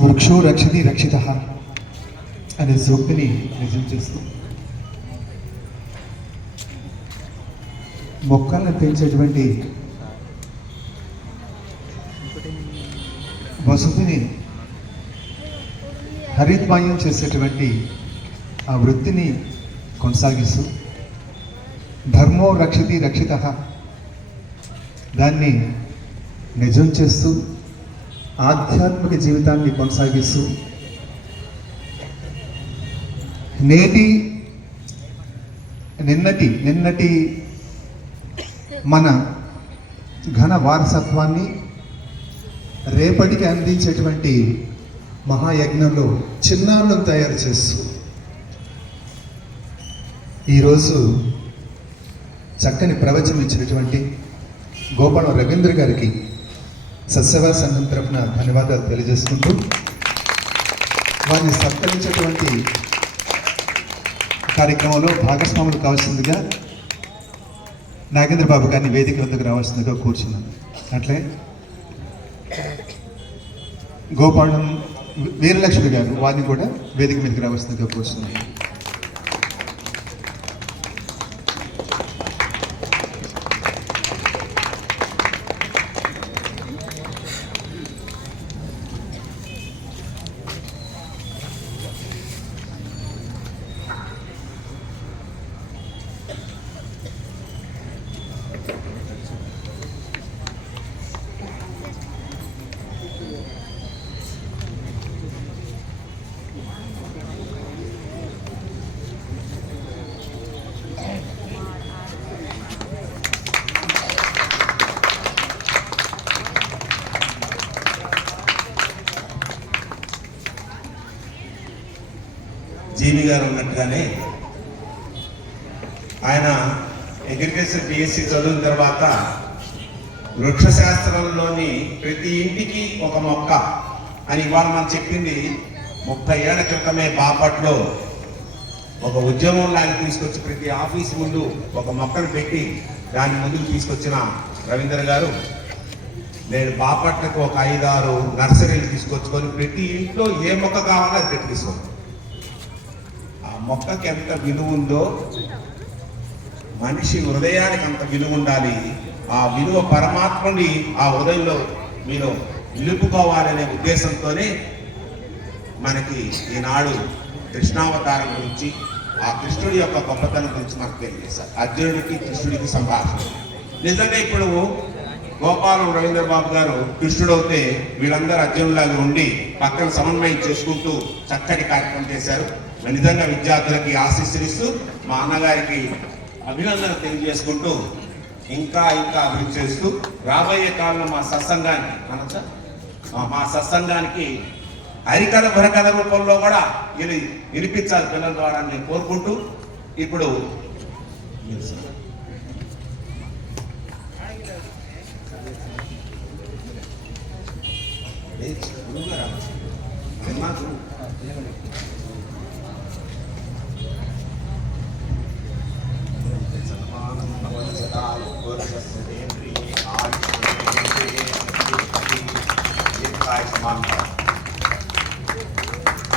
వృక్షో రక్షతి రక్షిత అనే సూక్తిని నిజం చేస్తూ మొక్కలను పెంచేటువంటి వసతిని హరిద్మయం చేసేటువంటి ఆ వృత్తిని కొనసాగిస్తూ ధర్మో రక్షతి రక్షిత దాన్ని నిజం చేస్తూ ఆధ్యాత్మిక జీవితాన్ని కొనసాగిస్తూ నిన్నటి మన ఘన వారసత్వాన్ని రేపటికి అందించేటువంటి మహాయజ్ఞంలో చిన్నారులను తయారు చేస్తూ ఈరోజు చక్కని ప్రవచనం ఇచ్చినటువంటి గోపాలం రవీంద్ర గారికి సత్యసేవా సంఘం తరఫున ధన్యవాదాలు తెలియజేసుకుంటూ వారిని సత్కరించేటువంటి కార్యక్రమంలో భాగస్వాములు కావాల్సిందిగా నాగేంద్ర బాబు గారిని వేదిక వద్దకు రావాల్సిందిగా కూర్చున్నాను. అట్లే గోపాలం వీరలక్ష్మి గారు వారిని కూడా వేదిక మీదకి రావాల్సిందిగా కూర్చున్నాను. జీవి గారు ఉన్నట్టుగానే ఆయన అగ్రికల్చర్ బిఎస్సి చదివిన తర్వాత వృక్షశాస్త్రంలోని ప్రతి ఇంటికి ఒక మొక్క అని ఇవాళ మనం చెప్పింది 30 ఏళ్ల క్రితమే బాపట్లో ఒక ఉద్యమం లాగా తీసుకొచ్చి ప్రతి ఆఫీస్ ముందు ఒక మొక్కను పెట్టి దాన్ని ముందుకు తీసుకొచ్చిన రవీంద్ర గారు నేను బాపట్లకు ఒక 5-6 నర్సరీలు తీసుకొచ్చుకొని ప్రతి ఇంట్లో ఏ మొక్క కావాలో అది పెట్టి తీసుకోండి. మొక్కకి ఎంత విలువ ఉందో మనిషి హృదయానికి అంత విలువ ఉండాలి. ఆ విలువ పరమాత్మని ఆ హృదయంలో మీరు నిలుపుకోవాలనే ఉద్దేశంతోనే మనకి ఈనాడు కృష్ణావతారం గురించి ఆ కృష్ణుడి యొక్క గొప్పతనం గురించి మనకు తెలియజేశారు. అర్జునుడికి కృష్ణుడికి సంభాషణ. నిజంగా ఇప్పుడు గోపాలం రవీంద్ర బాబు గారు కృష్ణుడు అవుతే వీళ్ళందరూ అర్జునులాగా ఉండి పక్కన సమన్వయం చేసుకుంటూ చక్కటి కార్యక్రమం చేశారు. నిజంగా విద్యార్థులకి ఆశీస్సులిస్తూ మా అన్నగారికి అభినందన తెలియజేసుకుంటూ ఇంకా అభివృద్ధి చేస్తూ రాబోయే కాలంలో మా సత్సంగానికి హరికథ భరకథ రూపంలో కూడా వినిపించాలి పిల్లల ద్వారా నేను కోరుకుంటూ ఇప్పుడు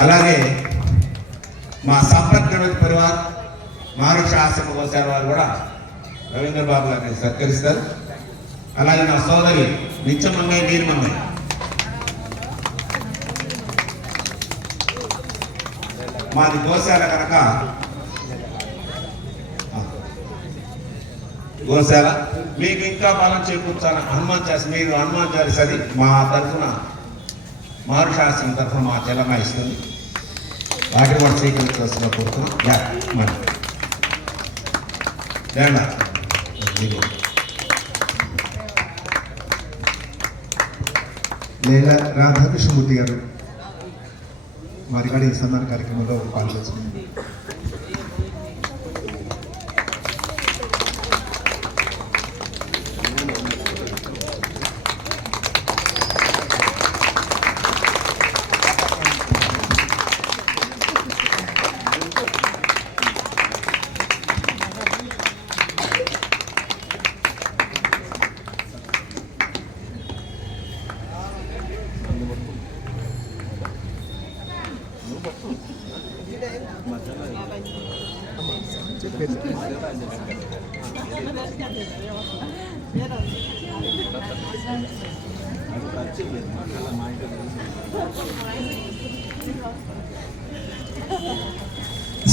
అలాగే మా సంపత్ గణపతి పరివార్ మహర్షి ఆశ్రమ గోశాల వారు కూడా రవీంద్ర బాబు గారిని సత్కరిస్తారు. అలాగే నా సోదరి నిత్యమన్నయ్య నీరుమన్నయ్య మాది గోశాల కనుక గోశాల మీకు ఇంకా బలం చేకూర్చాలని హనుమాన్ చాలీస మీరు హనుమాన్ చాలీస అది మా తరఫున మహర్షి ఆశ్రమం తరఫున మా చెల్లమ్మ ఇస్తుంది. వాటిని కూడా స్వీకరించవలసిన కోరుతున్నాం. లేదా రాధాకృష్ణమూర్తి గారు వారి కూడా ఈ సన్మాన కార్యక్రమంలో పాల్గొంటున్నారు.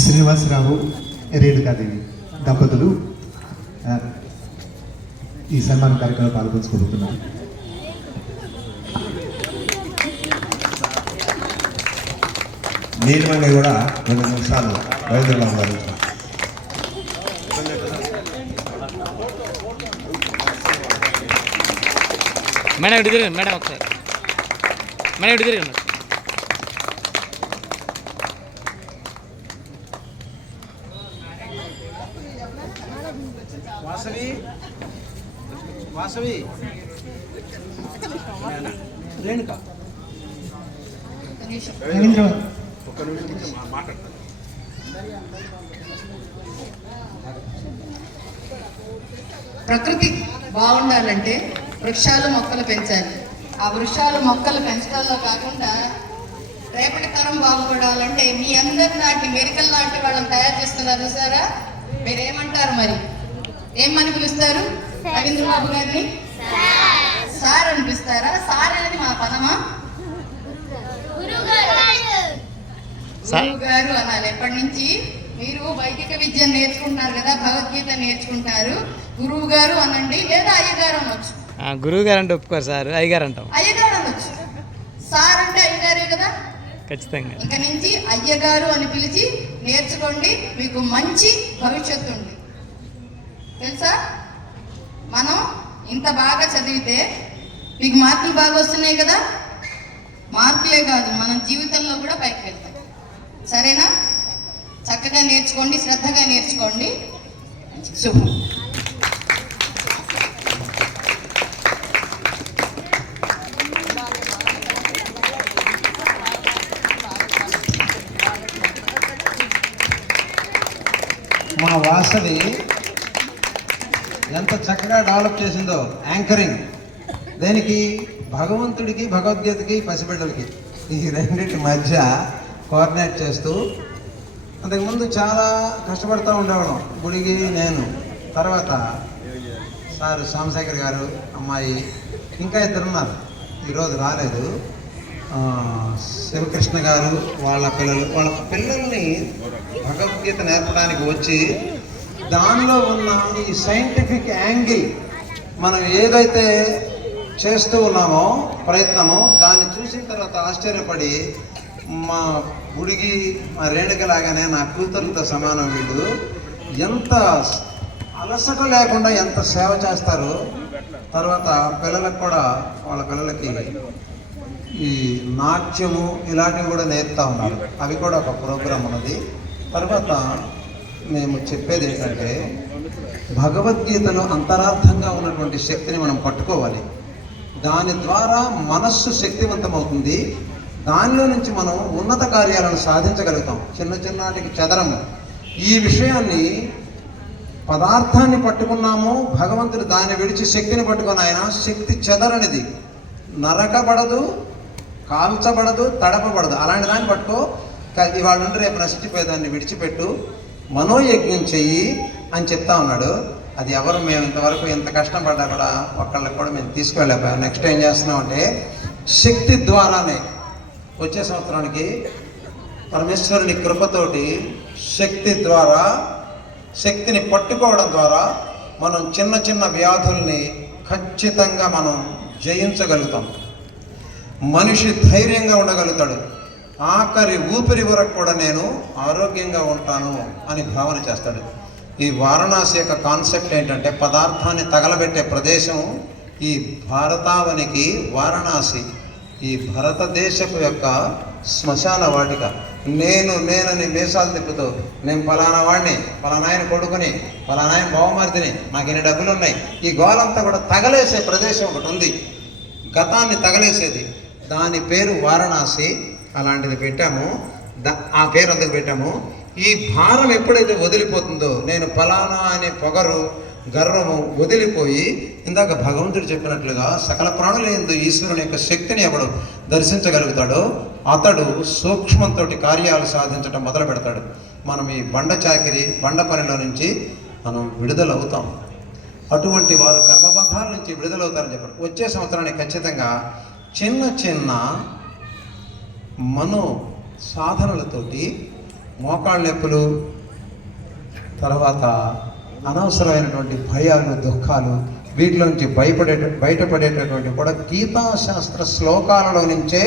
శ్రీనివాసరావు రేణుకాదేవి దంపతులు ఈ సన్మాన కార్యక్రమంలో పాల్గొంచుకోబోతున్నారు. నీలిమణి కూడా 2 నిమిషాలు బయలుదేరడం జరుగుతుంది. మేడం ఇటు తిరగండి మేడం, ఒకసారి మేడం ఇటు తిరగండి. వాసవి వాసవి రేణుక ఒక్క నిమిషం మాట్లాడతాను. ప్రకృతి బాగుండాలంటే వృక్షాలు మొక్కలు పెంచాలి. ఆ వృక్షాలు మొక్కలు పెంచడంలో కాకుండా రేపటి తరం బాగుపడాలంటే మీ అందరు నాటి మెరికల్ నాటి వాళ్ళని తయారు చేస్తున్నారు సారా. మీరేమంటారు మరి? ఏమని పిలుస్తారు? రవీంద్రబాబు గారిని సార్ అనిపిస్తారా? సార్ అనేది మా పదమా? గురువు గారు అనాలి. ఎప్పటి నుంచి మీరు వైదిక విద్య నేర్చుకుంటున్నారు కదా, భగవద్గీత నేర్చుకుంటారు. గురువు గారు అనండి, లేదా అయ్యగారు అనొచ్చు. గురువు గారు అంటే ఒప్పుకోరు సార్, అయ్యగారు అంటాం. అయ్యగారు అనొచ్చు. సార్ అంటే అయ్యగారే కదా. ఖచ్చితంగా ఇక నుంచి అయ్యగారు అని పిలిచి నేర్చుకోండి, మీకు మంచి భవిష్యత్తు ఉంది. తెలుసా, మనం ఇంత బాగా చదివితే మీకు మార్కులు బాగా వస్తున్నాయి కదా. మార్కులే కాదు, మనం జీవితంలో కూడా పైకి వెళ్తాం. సరేనా? చక్కగా నేర్చుకోండి, శ్రద్ధగా నేర్చుకోండి. శుభం. మా వాసవి ఎంత చక్కగా డెవలప్ చేసిందో యాంకరింగ్. దేనికి? భగవంతుడికి, భగవద్గీతకి, పసిబిడ్డలకి, ఈ రెండింటి మధ్య కోఆర్డినేట్ చేస్తూ. అంతకుముందు చాలా కష్టపడుతూ ఉండేవాళ్ళం, గుడికి నేను, తర్వాత సార్ సోమశేఖర్ గారు, అమ్మాయి, ఇంకా 2 ఉన్నారు, ఈరోజు రాలేదు, శివకృష్ణ గారు, వాళ్ళ పిల్లల్ని భగవద్గీత నేర్పడానికి వచ్చి దానిలో ఉన్న ఈ సైంటిఫిక్ యాంగిల్ మనం ఏదైతే చేస్తూ ఉన్నామో ప్రయత్నము, దాన్ని చూసిన తర్వాత ఆశ్చర్యపడి మా గుడికి, మా రేణుకలాగానే నా కూతురులతో సమానం వీళ్ళు, ఎంత అలసట లేకుండా ఎంత సేవ చేస్తారు. తర్వాత పిల్లలకు కూడా, వాళ్ళ పిల్లలకి ఈ నాట్యము ఇలాంటివి కూడా నేర్పుతా ఉన్నారు. అవి కూడా ఒక ప్రోగ్రాం ఉన్నది. తర్వాత మేము చెప్పేది ఏంటంటే, భగవద్గీతలో అంతరార్థంగా ఉన్నటువంటి శక్తిని మనం పట్టుకోవాలి. దాని ద్వారా మనస్సు శక్తివంతమవుతుంది. దానిలో నుంచి మనం ఉన్నత కార్యాలను సాధించగలుగుతాం. చిన్నటికి చెదరము. ఈ విషయాన్ని, పదార్థాన్ని పట్టుకున్నాము, భగవంతుడు దాన్ని విడిచి శక్తిని పట్టుకుని, ఆయన శక్తి చెదరనిది, నరకబడదు, కాల్చబడదు, తడపబడదు. అలాంటి దాన్ని పట్టుకో. ఇవాళ నుండి రేపు నశించిపోయేదాన్ని విడిచిపెట్టు, మనోయజ్ఞం చెయ్యి అని చెప్తా ఉన్నాడు. అది ఎవరు, మేము ఇంతవరకు ఎంత కష్టపడ్డా కూడా ఒక్కళ్ళకి కూడా మేము తీసుకెళ్ళలేకపోయాం. నెక్స్ట్ ఏం చేస్తున్నామంటే, శక్తి ద్వారానే వచ్చే సంవత్సరానికి పరమేశ్వరుని కృపతోటి శక్తి ద్వారా, శక్తిని పట్టుకోవడం ద్వారా మనం చిన్న వ్యాధుల్ని ఖచ్చితంగా మనం జయించగలుగుతాం. మనిషి ధైర్యంగా ఉండగలుగుతాడు. ఆఖరి ఊపిరి వరకు కూడా నేను ఆరోగ్యంగా ఉంటాను అని భావన చేస్తాడు. ఈ వారణాసి యొక్క కాన్సెప్ట్ ఏంటంటే, పదార్థాన్ని తగలబెట్టే ప్రదేశం ఈ భారతావనికి వారణాసి, ఈ భారతదేశపు యొక్క శ్మశాన వాటిక. నేనని మీసాలు తిప్పుతూ, నేను ఫలానా వాడిని, ఫలానా ఆయన కొడుకుని, ఫలానా ఆయన బావమరిదిని, నాకు ఇన్ని డబ్బులు ఉన్నాయి, ఈ గోలంతా కూడా తగలేసే ప్రదేశం ఒకటి ఉంది, గతాన్ని తగలేసేది. దాని పేరు వారణాసి. అలాంటిది పెట్టాము. ఆ పేరు అందుకు పెట్టాము. ఈ భారం ఎప్పుడైతే వదిలిపోతుందో, నేను ఫలానా అనే పొగరు, గర్వము వదిలిపోయి, ఇందాక భగవంతుడు చెప్పినట్లుగా సకల ప్రాణుల యందు ఈశ్వరుని యొక్క శక్తిని ఎవడు దర్శించగలుగుతాడో అతడు సూక్ష్మంతో కార్యాలు సాధించడం మొదలు పెడతాడు. మనం ఈ బండ చాకిరి బండ పనిలో నుంచి మనం విడుదలవుతాం. అటువంటి వారు కర్మబంధాల నుంచి విడుదలవుతారని చెప్పారు. వచ్చే సంవత్సరానికి ఖచ్చితంగా చిన్న చిన్న మనో సాధనలతోటి మోకాళ్ళ నొప్పులు, తర్వాత అనవసరమైనటువంటి భయాలు, దుఃఖాలు, వీటిలోంచి బయటపడేటటువంటి కూడా గీతాశాస్త్ర శ్లోకాలలో నుంచే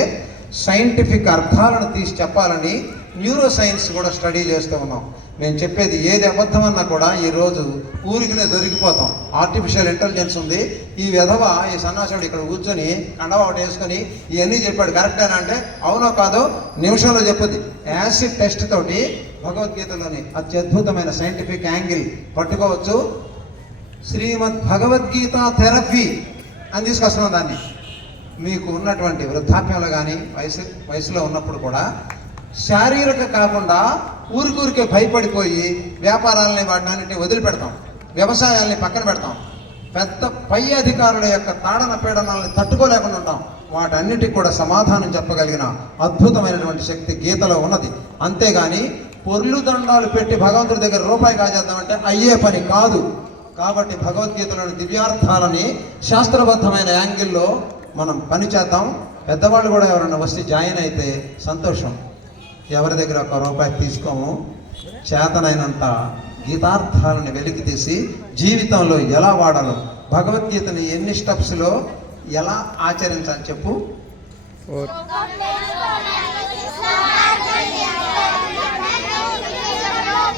సైంటిఫిక్ అర్థాలను తీసి చెప్పాలని న్యూరో సైన్స్ కూడా స్టడీ చేస్తూ ఉన్నాం. నేను చెప్పేది ఏది అబద్ధమన్నా కూడా ఈరోజు ఊరికినే దొరికిపోతాం. ఆర్టిఫిషియల్ ఇంటెలిజెన్స్ ఉంది. ఈ విధవ ఈ సన్నాసుడు ఇక్కడ కూర్చొని కండవ ఒకటి వేసుకొని ఇవన్నీ చెప్పాడు కరెక్టేనా అంటే అవునో కాదో నిమిషంలో చెప్పుద్ది. యాసిడ్ టెస్ట్ తోటి భగవద్గీతలోని అత్యద్భుతమైన సైంటిఫిక్ యాంగిల్ పట్టుకోవచ్చు. శ్రీమద్ భగవద్గీత థెరపీ అని తీసుకొస్తున్నాం దాన్ని. మీకు ఉన్నటువంటి వృద్ధాప్యంలో కానీ వయసులో ఉన్నప్పుడు కూడా శారీరక కాకుండా ఊరికే భయపడిపోయి వ్యాపారాలని వాటిని వదిలిపెడతాం, వ్యవసాయాల్ని పక్కన పెడతాం, పెద్ద పై అధికారుల యొక్క తాడన పీడనాలని తట్టుకోలేకుండా ఉంటాం. వాటన్నిటికి కూడా సమాధానం చెప్పగలిగిన అద్భుతమైనటువంటి శక్తి గీతలో ఉన్నది. అంతేగాని పొర్లు దండాలు పెట్టి భగవంతుడి దగ్గర రూపాయి కాజేద్దామంటే అయ్యే పని కాదు. కాబట్టి భగవద్గీతలోని దివ్యార్థాలని శాస్త్రబద్ధమైన యాంగిల్లో మనం పని చేద్దాం. పెద్దవాళ్ళు కూడా ఎవరైనా వస్తే జాయిన్ అయితే సంతోషం. ఎవరి దగ్గర ఒక రూపాయి తీసుకోము. చేతనైనంత గీతార్థాలను వెలికి తీసి జీవితంలో ఎలా వాడాలో, భగవద్గీతని ఎన్ని స్టెప్స్లో ఎలా ఆచరించాలి చెప్పు.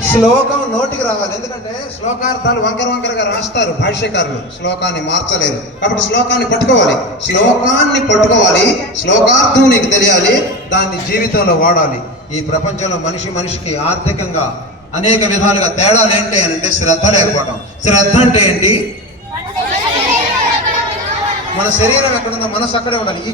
శ్లోకం నోటికి రావాలి. ఎందుకంటే శ్లోకార్థాలు వంకరగా రాస్తారు భాష్యకారులు, శ్లోకాన్ని మార్చలేరు. కాబట్టి శ్లోకాన్ని పట్టుకోవాలి, శ్లోకార్థం నీకు తెలియాలి, దాన్ని జీవితంలో వాడాలి. ఈ ప్రపంచంలో మనిషికి ఆర్థికంగా అనేక విధాలుగా తేడాలు ఏంటి అని అంటే శ్రద్ధ లేకపోవడం. శ్రద్ధ అంటే ఏంటి? మన శరీరం ఎక్కడుందో మనసు అక్కడే ఉండాలి. ఈ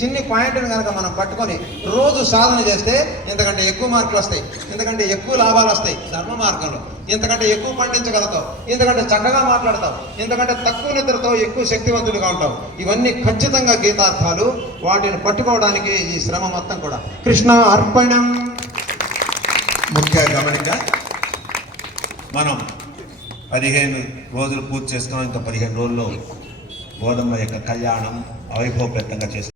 చిన్ని పాయింట్ని కనుక మనం పట్టుకొని రోజు సాధన చేస్తే ఇంతకంటే ఎక్కువ మార్కులు వస్తాయి, ఇంతకంటే ఎక్కువ లాభాలు వస్తాయి ధర్మ మార్గంలో, ఇంతకంటే ఎక్కువ పండించగలుగుతావు, ఇంతకంటే చక్కగా మాట్లాడతావు, ఇంతకంటే తక్కువ నిద్రతో ఎక్కువ శక్తివంతుడిగా ఉంటావు. ఇవన్నీ ఖచ్చితంగా గీతార్థాలు. వాటిని పట్టుకోవడానికి ఈ శ్రమ మొత్తం కూడా కృష్ణ అర్పణం. ముఖ్య గమనిక, మనం 15 రోజులు పూర్తి చేసుకున్నాం. ఇంకా 15 రోజుల్లో గోధుమ యొక్క కళ్యాణం వైభవపేతంగా చేస్తాం.